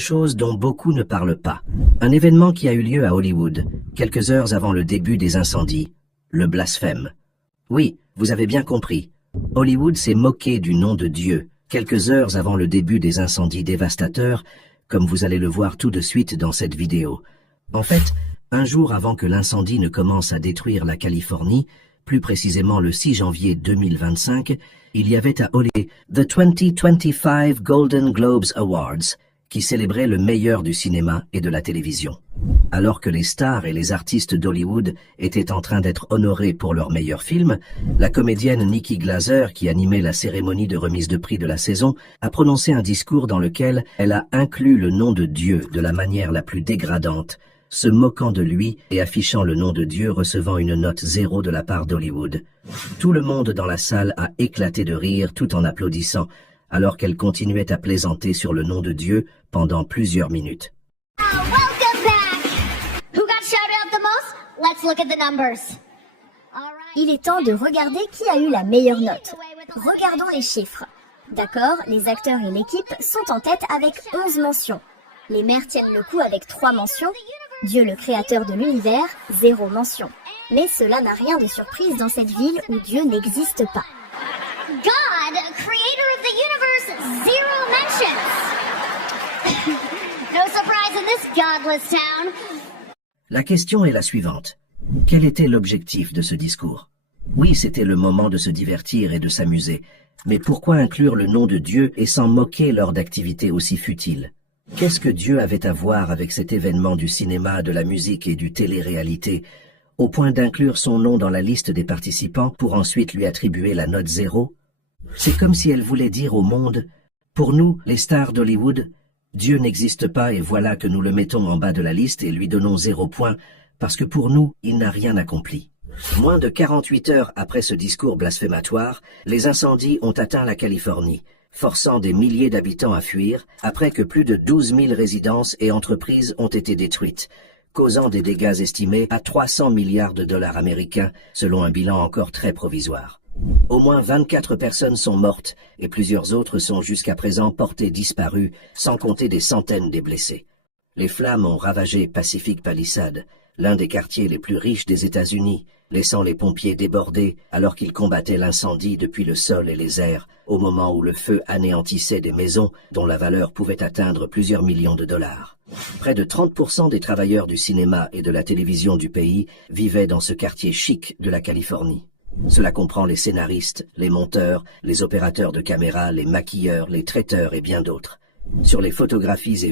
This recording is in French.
Chose dont beaucoup ne parlent pas. Un événement qui a eu lieu à Hollywood, quelques heures avant le début des incendies. Le blasphème. Oui, vous avez bien compris. Hollywood s'est moqué du nom de Dieu, quelques heures avant le début des incendies dévastateurs, comme vous allez le voir tout de suite dans cette vidéo. En fait, un jour avant que l'incendie ne commence à détruire la Californie, plus précisément le 6 janvier 2025, il y avait à Hollywood The 2025 Golden Globes Awards, qui célébrait le meilleur du cinéma et de la télévision. Alors que les stars et les artistes d'Hollywood étaient en train d'être honorés pour leur meilleur film, la comédienne Nikki Glaser, qui animait la cérémonie de remise de prix de la saison, a prononcé un discours dans lequel elle a inclus le nom de Dieu de la manière la plus dégradante, se moquant de lui et affichant le nom de Dieu recevant une note 0 de la part d'Hollywood. Tout le monde dans la salle a éclaté de rire tout en applaudissant, alors qu'elle continuait à plaisanter sur le nom de Dieu pendant plusieurs minutes. Welcome back! Who got shouted out the most? Let's look at the numbers. Il est temps de regarder qui a eu la meilleure note. Regardons les chiffres. D'accord, les acteurs et l'équipe sont en tête avec 11 mentions. Les mères tiennent le coup avec 3 mentions. Dieu le créateur de l'univers, 0 mention. Mais cela n'a rien de surprise dans cette ville où Dieu n'existe pas. God, creator of the universe, 0 mentions. No surprise in this godless town. La question est la suivante. Quel était l'objectif de ce discours? Oui, c'était le moment de se divertir et de s'amuser. Mais pourquoi inclure le nom de Dieu et s'en moquer lors d'activités aussi futiles? Qu'est-ce que Dieu avait à voir avec cet événement du cinéma, de la musique et du télé-réalité, au point d'inclure son nom dans la liste des participants pour ensuite lui attribuer la note 0? C'est comme si elle voulait dire au monde, pour nous, les stars d'Hollywood, Dieu n'existe pas et voilà que nous le mettons en bas de la liste et lui donnons 0 point, parce que pour nous, il n'a rien accompli. Moins de 48 heures après ce discours blasphématoire, les incendies ont atteint la Californie, forçant des milliers d'habitants à fuir, après que plus de 12 000 résidences et entreprises ont été détruites, causant des dégâts estimés à 300 milliards de dollars américains, selon un bilan encore très provisoire. Au moins 24 personnes sont mortes et plusieurs autres sont jusqu'à présent portées disparues, sans compter des centaines des blessés. Les flammes ont ravagé Pacific Palisades, l'un des quartiers les plus riches des États-Unis, laissant les pompiers débordés alors qu'ils combattaient l'incendie depuis le sol et les airs, au moment où le feu anéantissait des maisons dont la valeur pouvait atteindre plusieurs millions de dollars. Près de 30% des travailleurs du cinéma et de la télévision du pays vivaient dans ce quartier chic de la Californie. Cela comprend les scénaristes, les monteurs, les opérateurs de caméra, les maquilleurs, les traiteurs et bien d'autres. Sur les photographies et